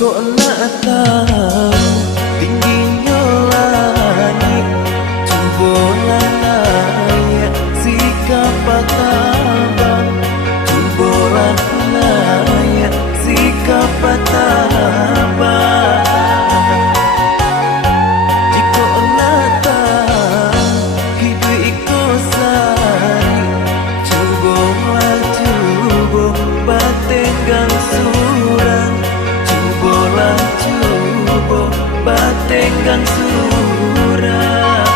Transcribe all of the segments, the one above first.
Kok nak tahu tingginya langit, cobalah layak sikap tabah, cobalah layak sikap tabah. Jika nak tahu hidup iko sari, cobalah coba batenggang surang, coba batenggang surah.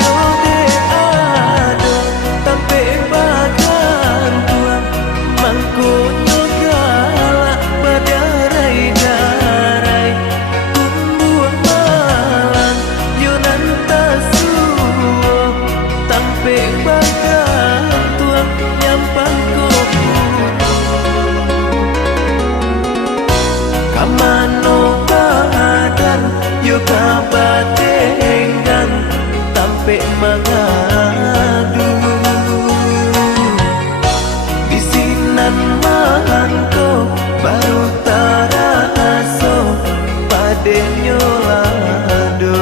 Yo de ada tampe bagan tuang, mangkonyo galak badarai-darai, tumbuh malang yo nanta suwo, tampe bagan tuang nyampang kamano badan yo kabatengan tampe mangadu bisinan mangko baru taraso padenyo lado.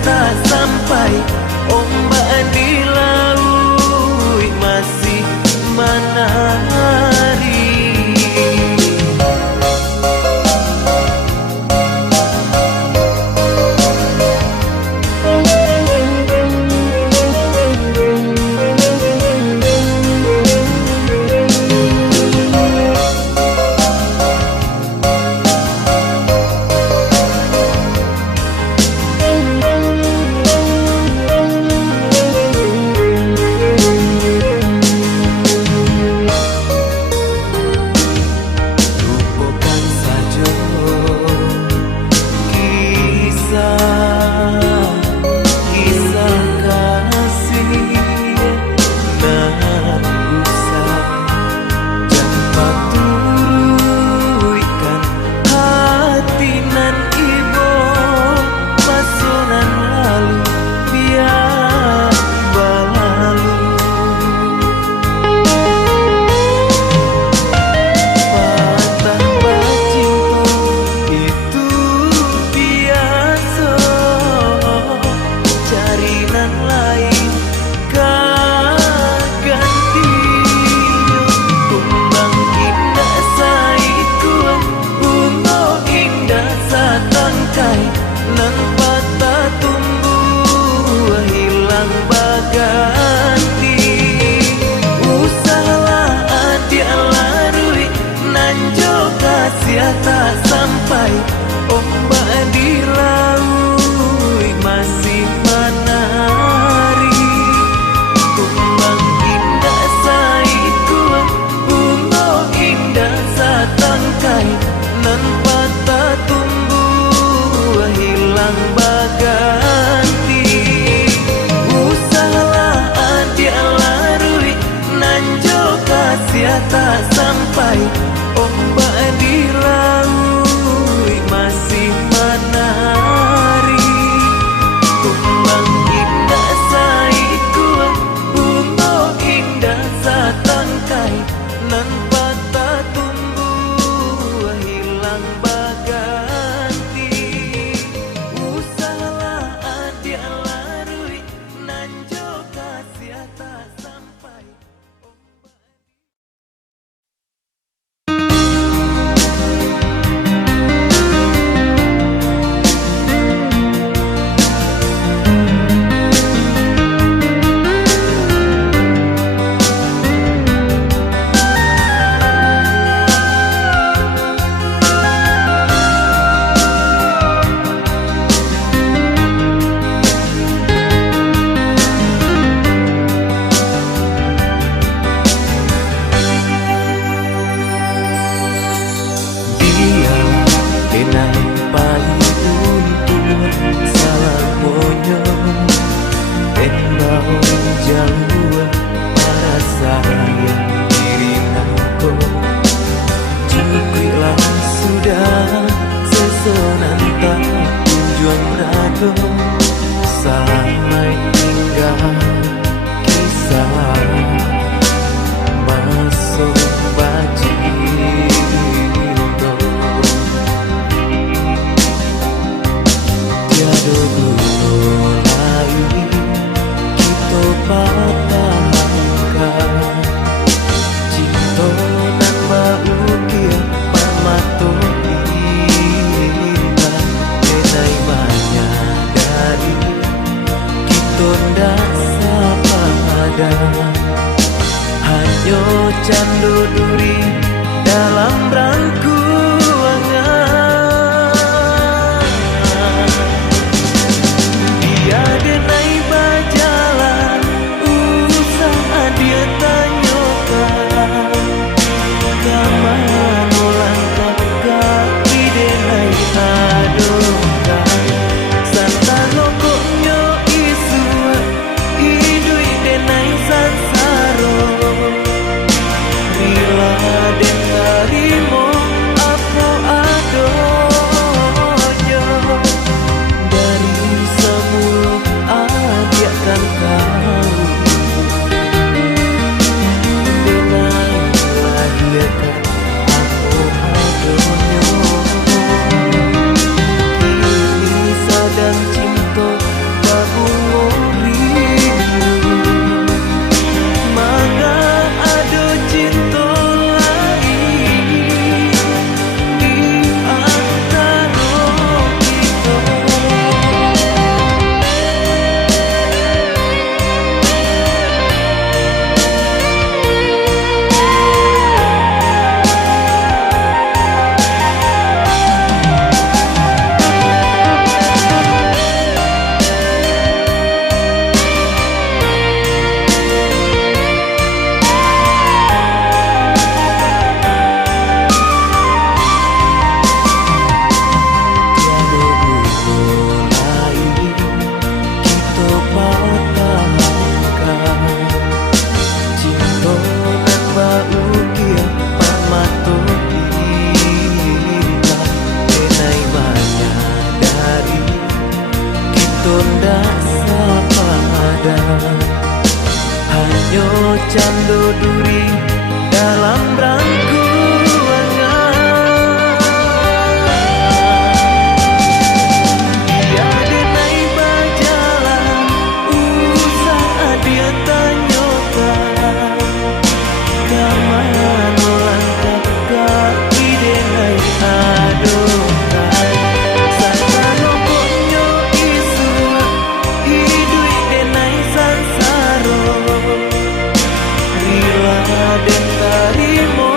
Tak sampai ombak di laut masih menari. Embau jauh para sayang diri aku. Cukuplah sudah sesonan tak kunjung rado. Sampai tinggal kisah masuk bajindo. Tiada mulai kita patahkan. Cinta nan bahagia pamato kita. Denai menyadari kita ndak sepadan. Hanya candu duri dalam rangkuangan. Dia denai berjalan, usaha dia tanyakan. Kamano langkah kaki denai adokan. Santano koknyo isu, hidui denai sansaro. Rila den tarimo apa adonyo. Dari semula adia kan kau. Denai lahirkan aku adonyo. Kini sedang cinta babung rindu. Maka ada cinta lain di antara kita. Tiada mulai kita patahkan. Cinta nan bahagia pamato kita. Denai menyadari kita ndak sepadan. Hanya candu duri dalam rangkuangan. Dia denai berjalan, usaha dia tanyakan. Kamano langkah kaki denai adokan. Santano koknyo isu, hidui denai sansaro. Rila den tarimo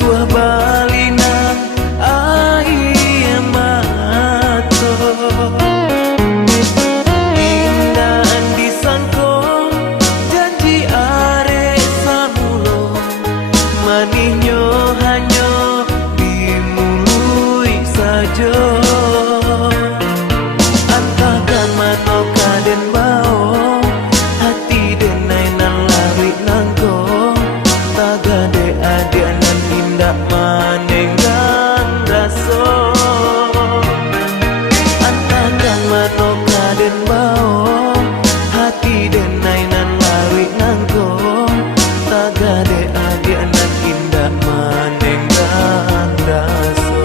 Tuah balinang ai mato Indah disangko janji are samulo Manihnya hanya dimului saja Antakan mato kaden bao hati denai nan lari nangko Tagade adianan indah manenggang raso Antakan mato kaden bao hati denai nan lari nangko Tagade adianan indah manenggang raso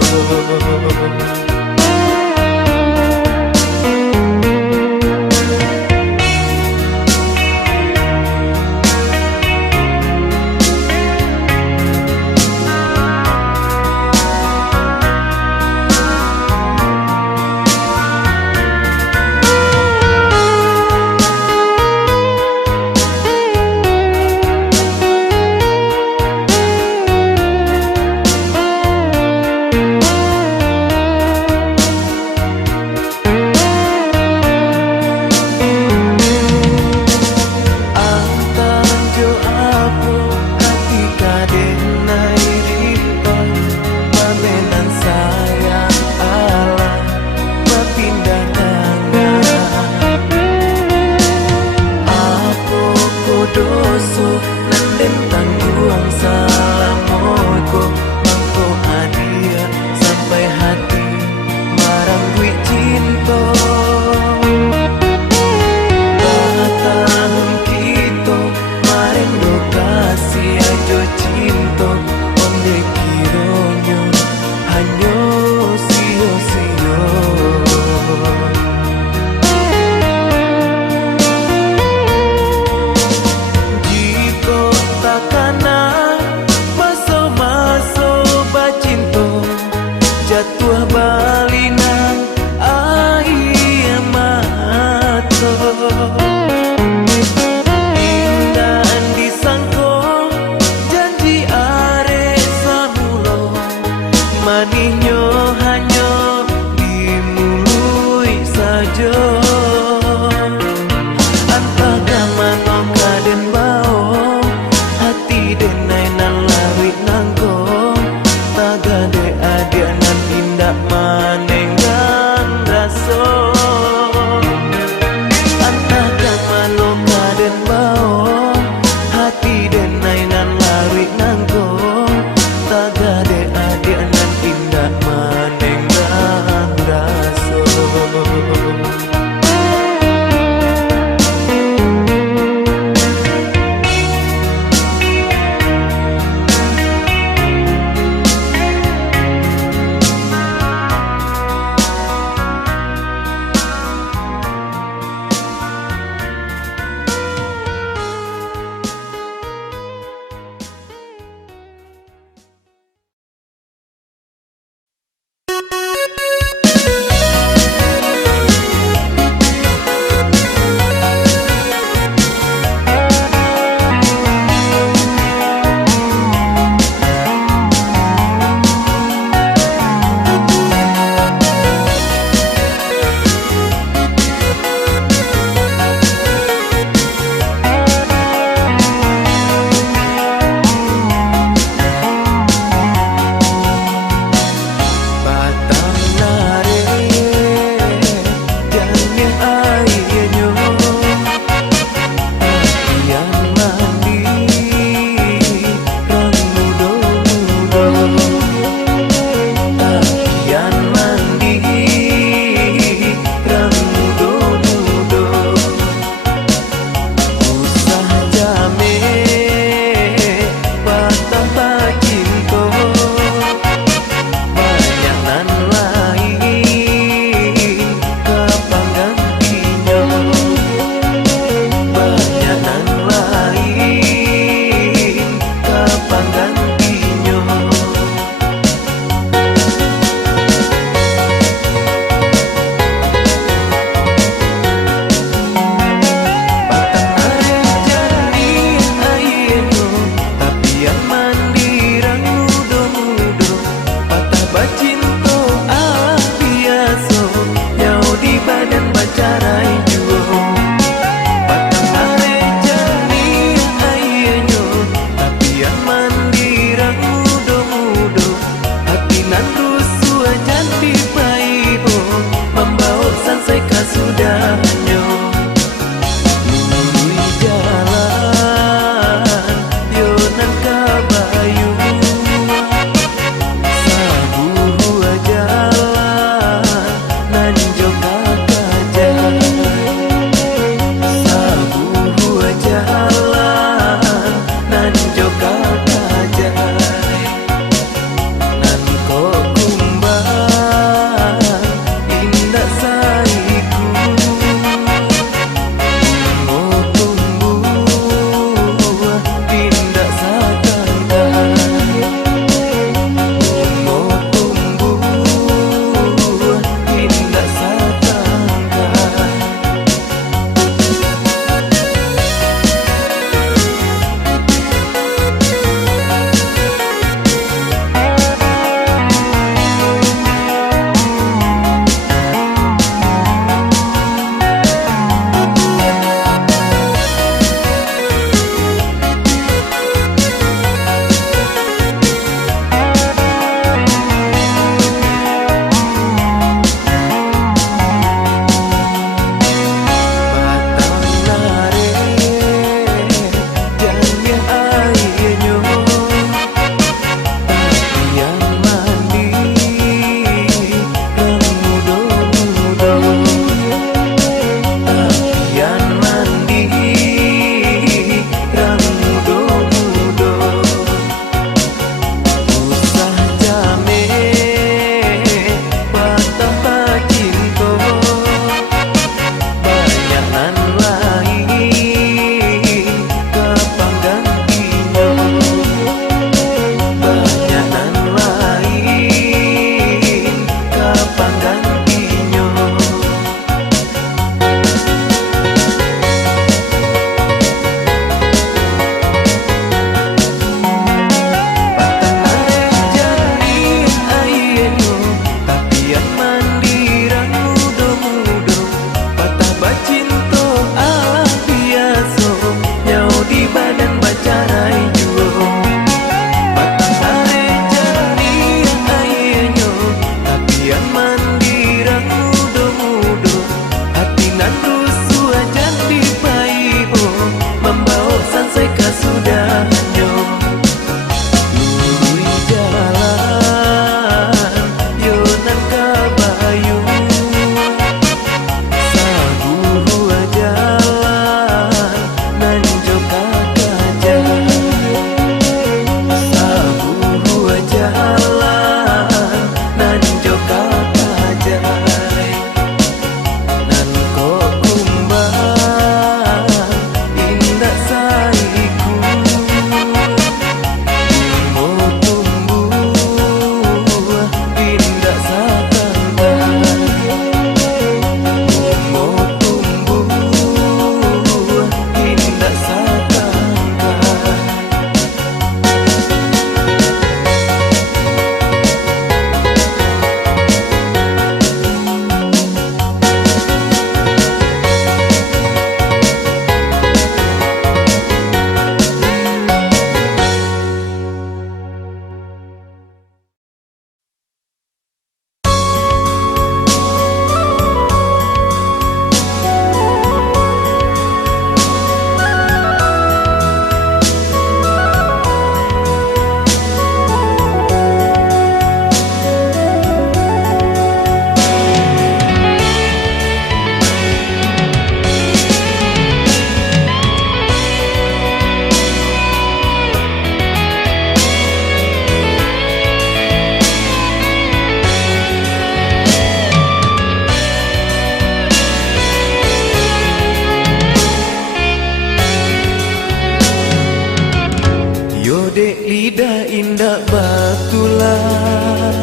batulah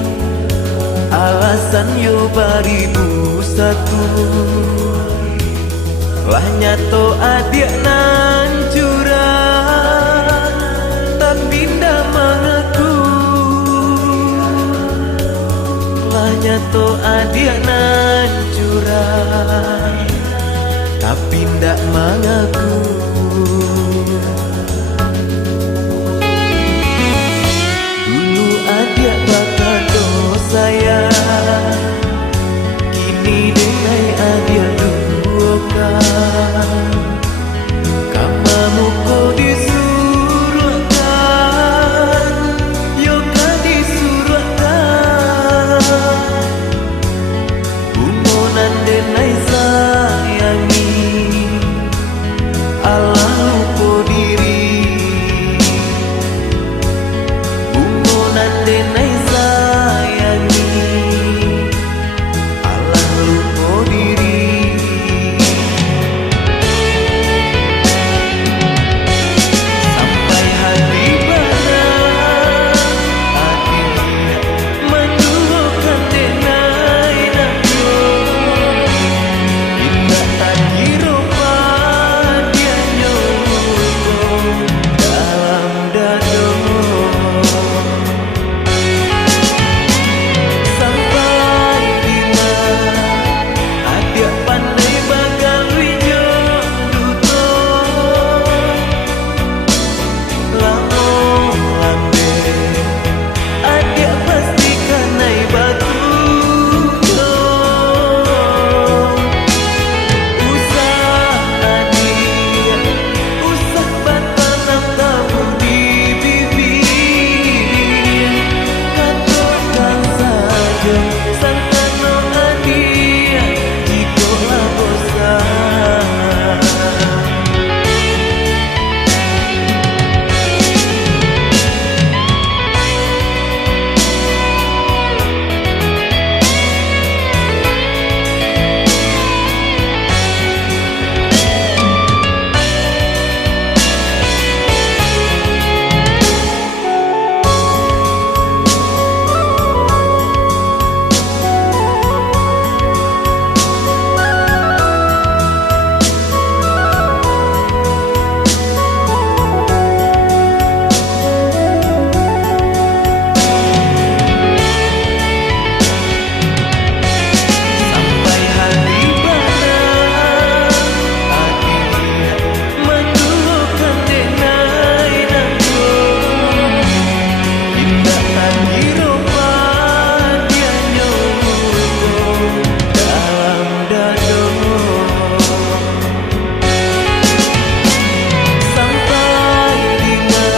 alasan yo baribu satu. Lah nyato adik nan curang tapi ndak mengaku. Lah nyato adik nan curang tapi ndak mengaku. Dulu adik bakal saya, kini dengai adik duakan. Kamamu ko disuruhkan, yoga disuruhkan. Bumonan denai sayangi, Allah lupa diri. Bumonan denai sayangi, Allah lupa diri. Sampai hari barang adik menduakan denai nakyo. Indah tadi rupa dia nyokong dalam dado. Sampai bila adik pandai bakal wijong duto. Lamo lambe adik pastikan naik batu. Usah adik, usah bertanam tabur di bibir. Katakan saja sangkan no adik, jikalau bosan. Sampai hari barang adik menduakan denai nakyo. Indah tadi rupa dia nyokong dalam dado. Sampai bila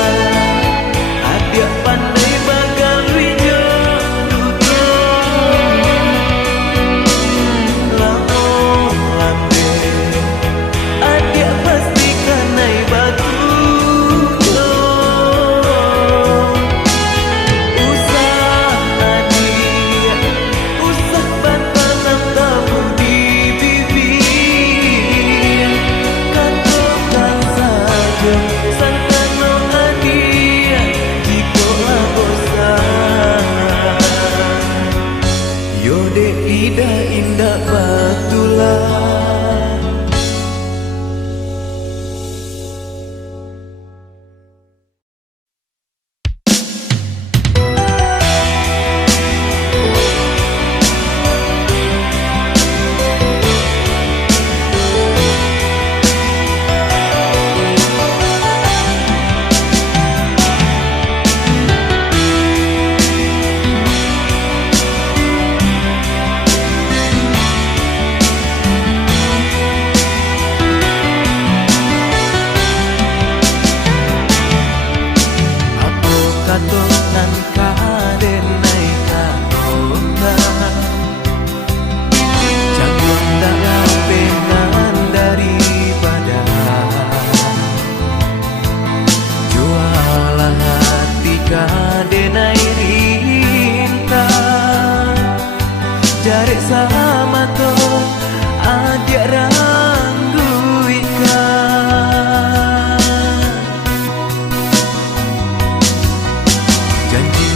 adik pandai bakal wijong duto. Lamo lambe adik pastikan naik batu. Usah adik, usah bertanam tabur di bibir. Katakan saja sangkan no adik, jikalau bosan. Yode ida indah batulah. Katonan kadenai katona, jangan dalam pengan daripada. Jualah hati kadenai rinta, jarik sama to adik ranggu ikan. Janji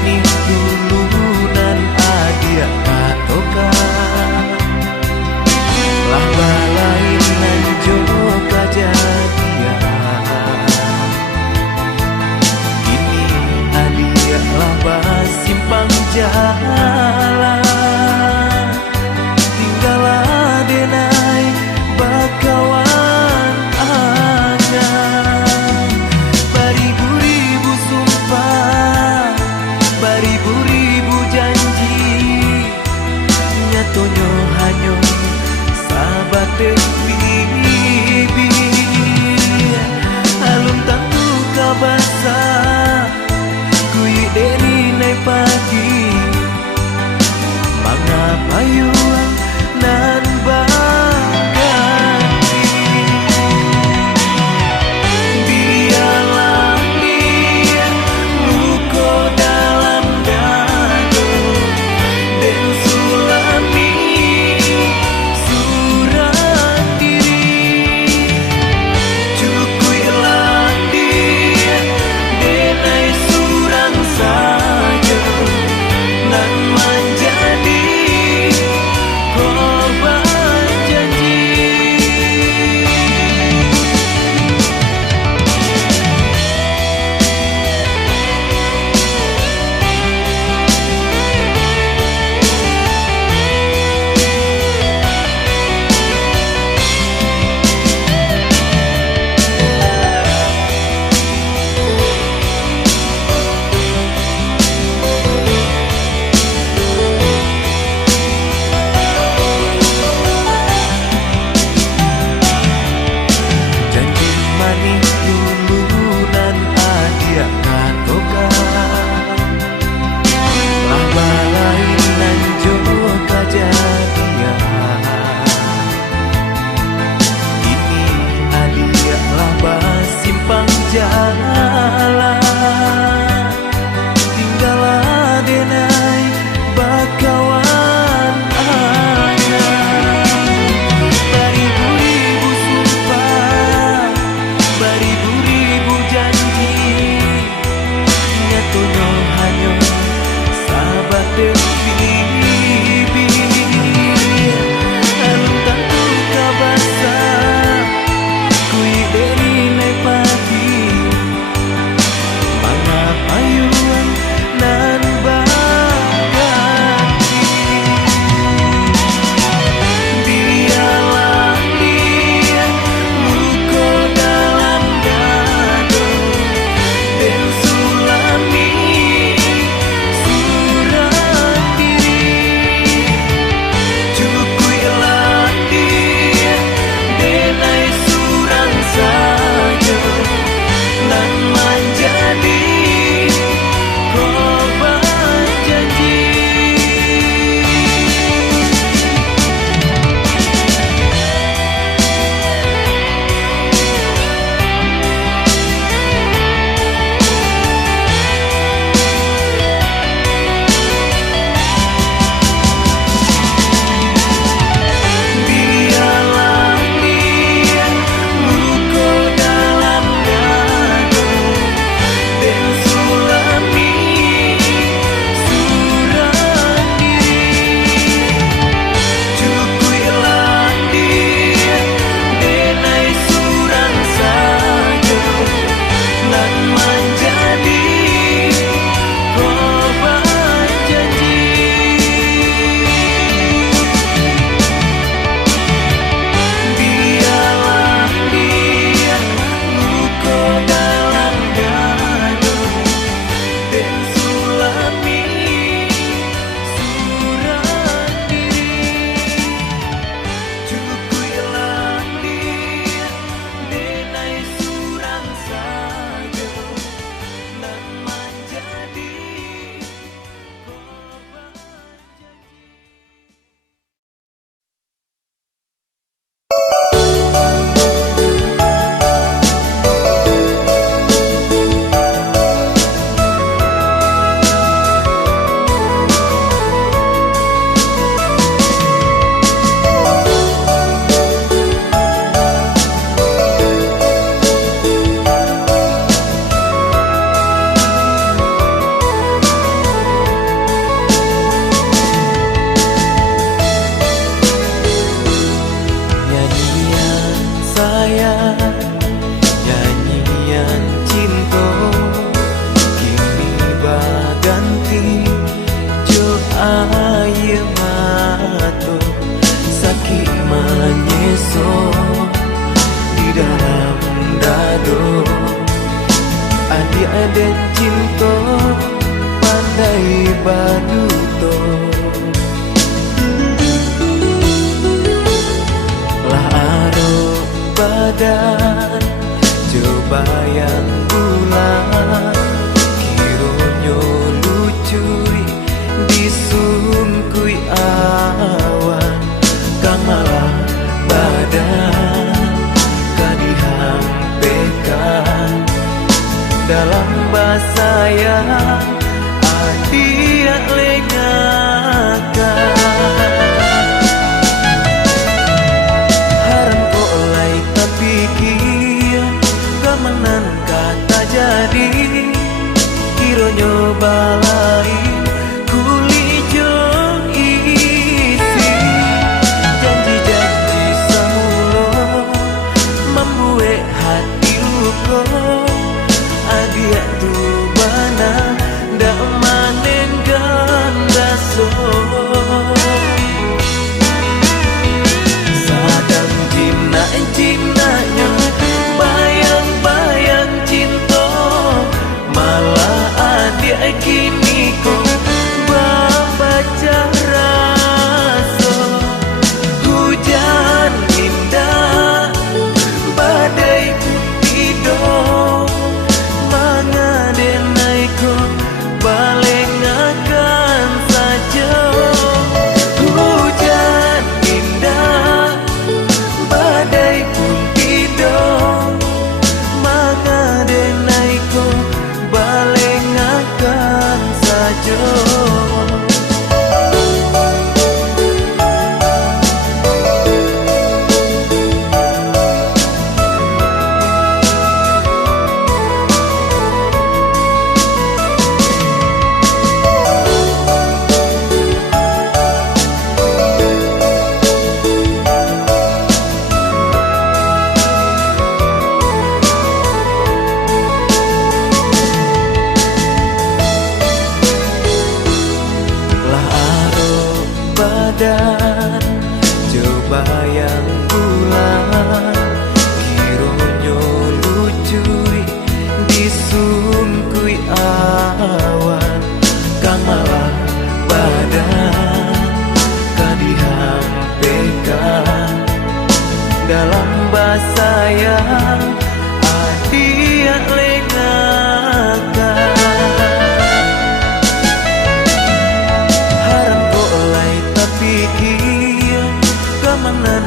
manis dulunan adia patoka lah balain nan jono kejadian kini adia lah basimpang jalan tinggalah denai bakawan angan baribu-ribu sumpah baribu-ribu janji nyatonyo hanyo sahabat bibi air mata sakit menyeso di dalam dado. Adik-adik cinta pandai baduto, lah aro badan coba yang bulan kironyo lucu disungkui awan kang malah badan kadihampekan dalam bahasa yang adia lengakan. Haram kok lai terpikir kamanan kata jadi kironyo balai kuli jong isi janji-janji semulo membuat hati luka. Adia tu bana dak manen ganda so sadang cina-cinanya bayang-bayang cinta malah adia kini kok baca rasa hujan indah badai tidur mengadenaiku balengakan saja hujan indah badai pun tidur mengadenaiku balengakan saja. Dan coba yang bulan kironyo lucu disungkui awan kang malah badan kadihampekan dalam bahasa yang adia lengakan. Haram kok lai terpikir kamanan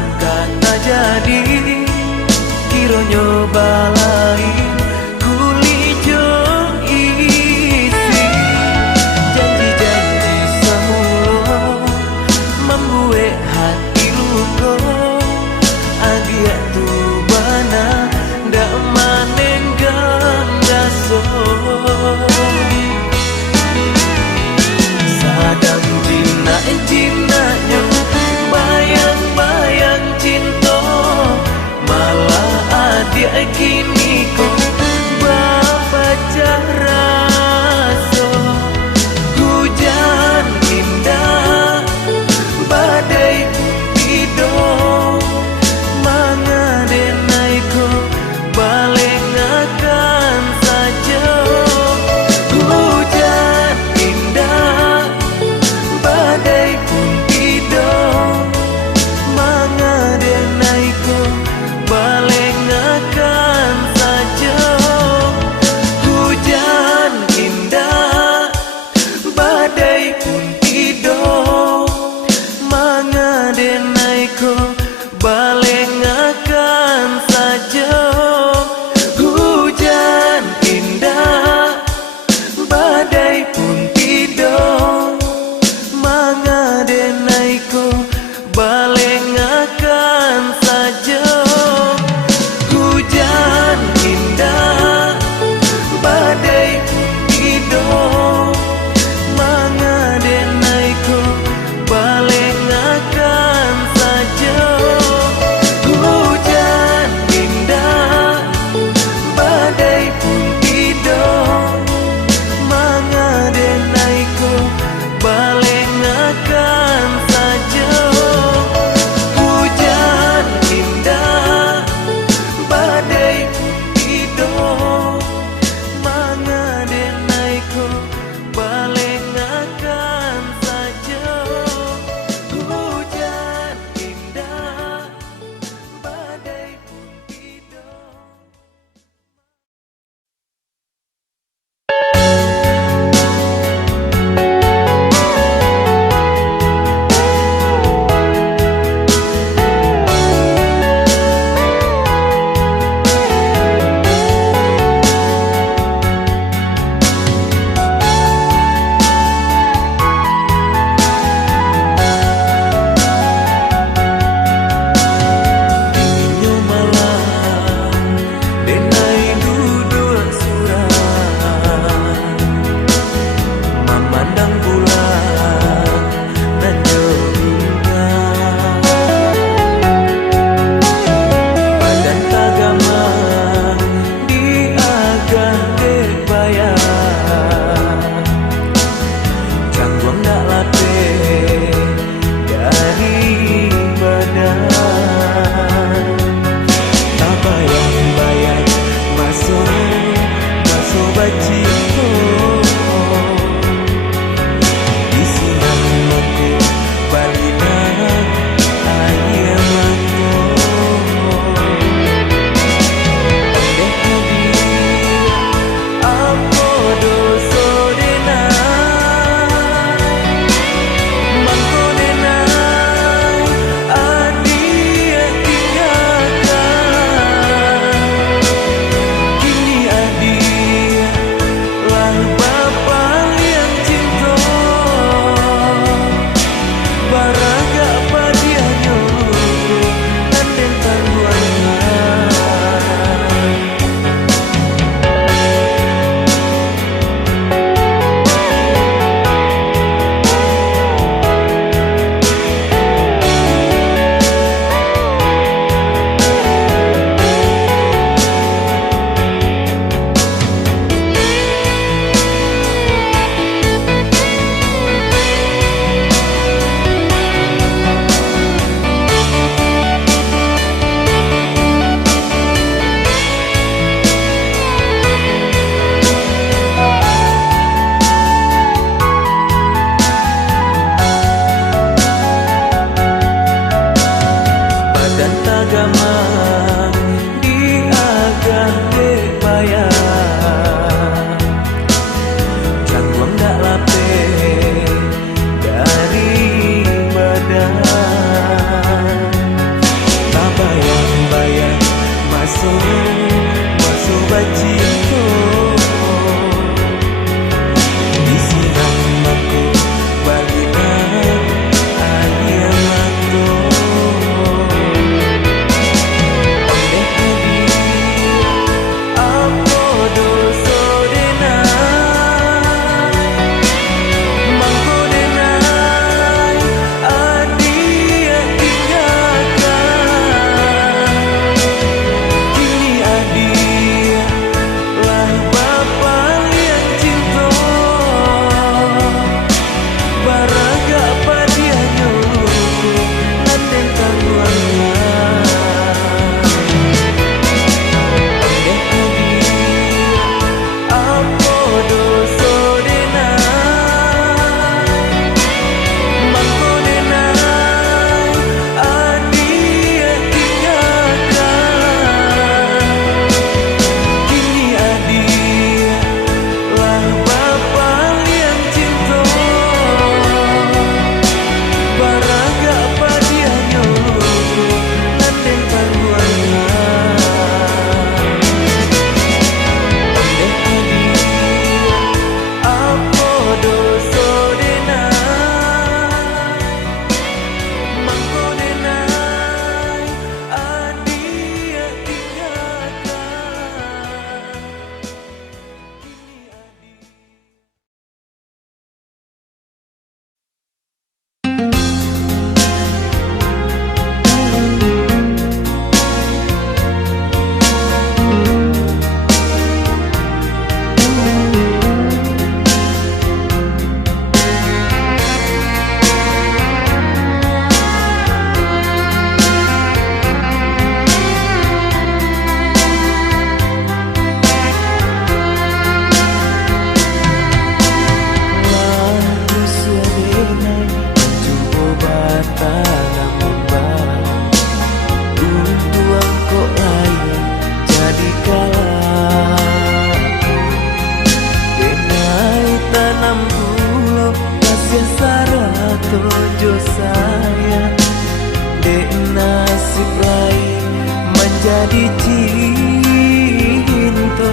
jadi cinta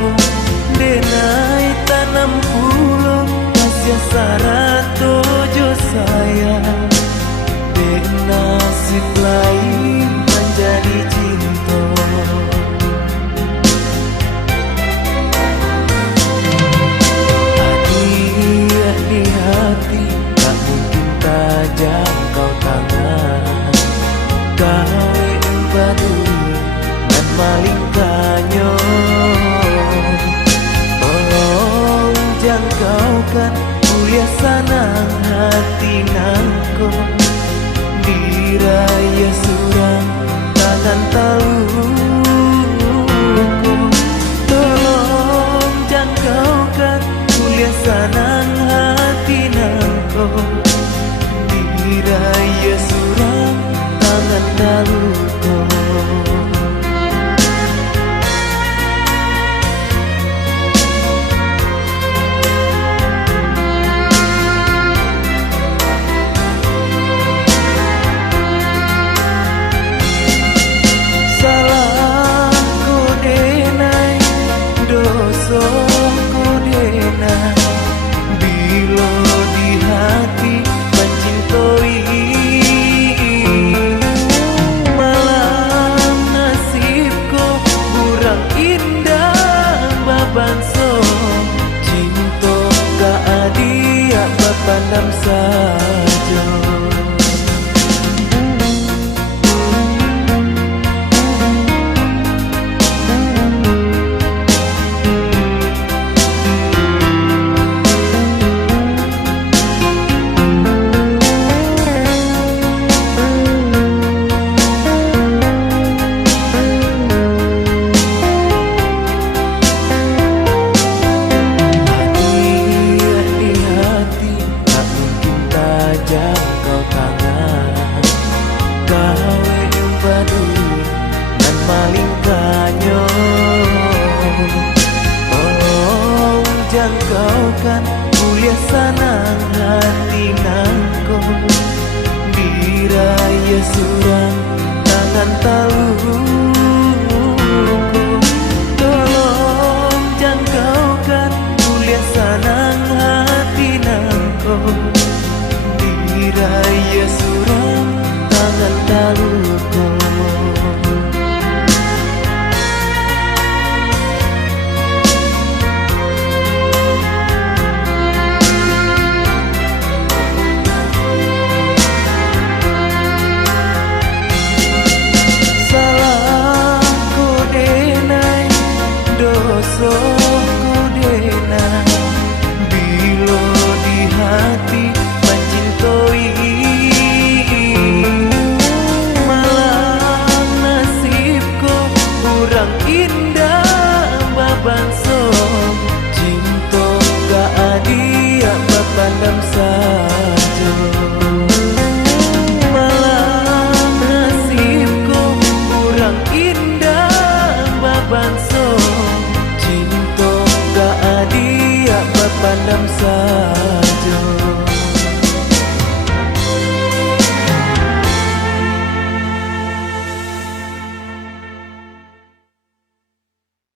denai tanam pulau kasih sarato jo sayang dek nasib lain menjadi cinta. Hadiah di hati tak mungkin tak jangkau tangan gawe badui dan maling kanyo. Tolong jangkaukan kuliah sanang hati nangko diraya surang tangan taluku. Tolong jangkaukan kuliah sanang hati nangko diraya surang tangan taluku. Pandam saja jangkau tangan gawe badui dan maling kanyo. Tolong jangkaukan kuliah sanang hati nangko diraya surang tangan taluku. Tolong jangkaukan kuliah sanang hati nangko diraya surang tangan taluku. Salahku denai dosaku denai bilo di hati malah nasibku kurang indah babanso cinta gak adia bapandam saja. Malah nasibku kurang indah babanso cinta gak adia bapandam saja.